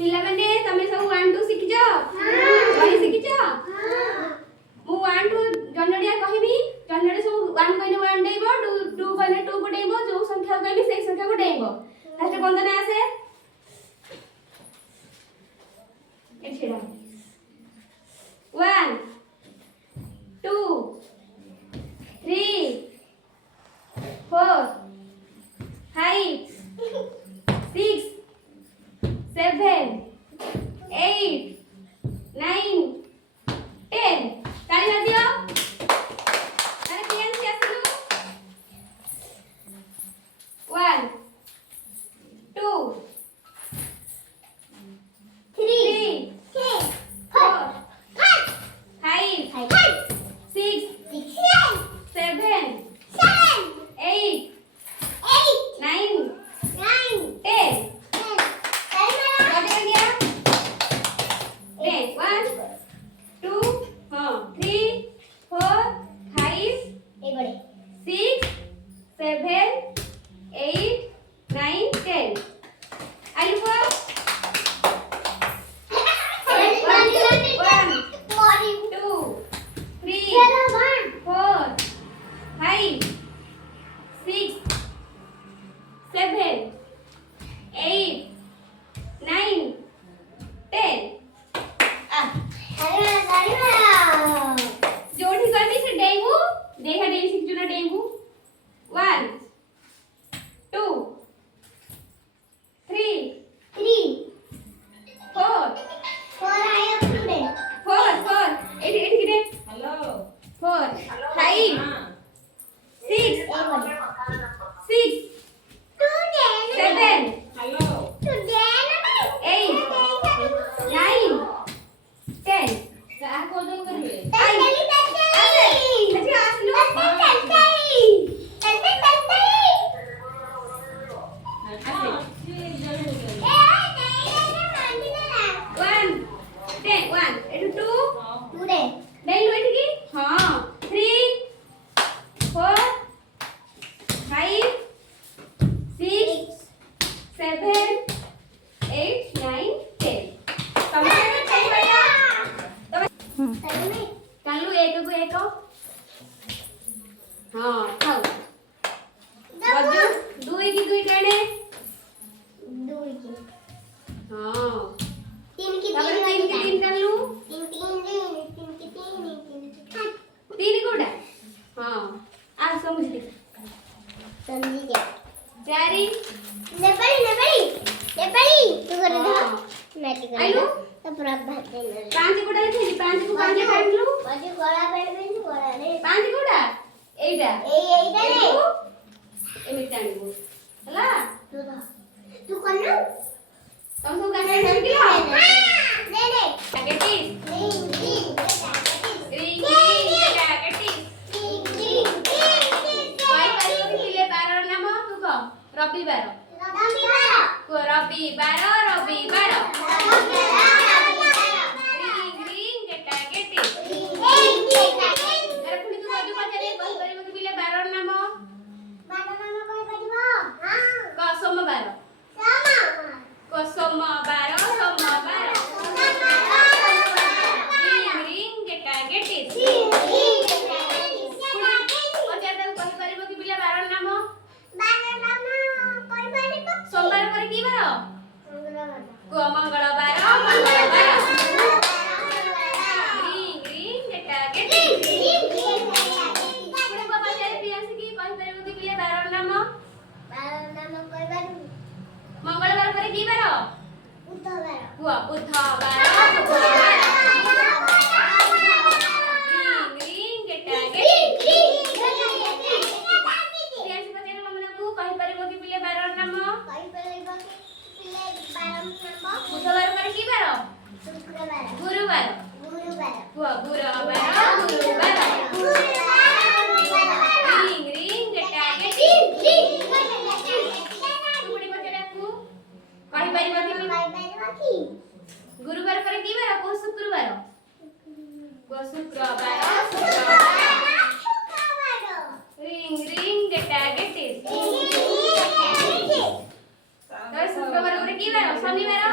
पिला माने तमे सब 1 2 शिख जा कहि शिख जा मु 1 2 जनडिया कहिबी जनडे सब 1 कहले 1 डेइबो 2 कहले 2 को डेइबो जो संख्या कहबी सेई संख्या को डेइबो फर्स्ट बंदना आसे ए छेड़ा 1 2 3 4 5 6 7 8 9 10 ताली मार दियो अरे पियन से आसलु 1 2 3 4 5 6 7 8 9 10 गुरुवार पर की बार को शुक्रवार रिंग रिंग गेटा गेटिस शुक्रवार पर की बार शनिवार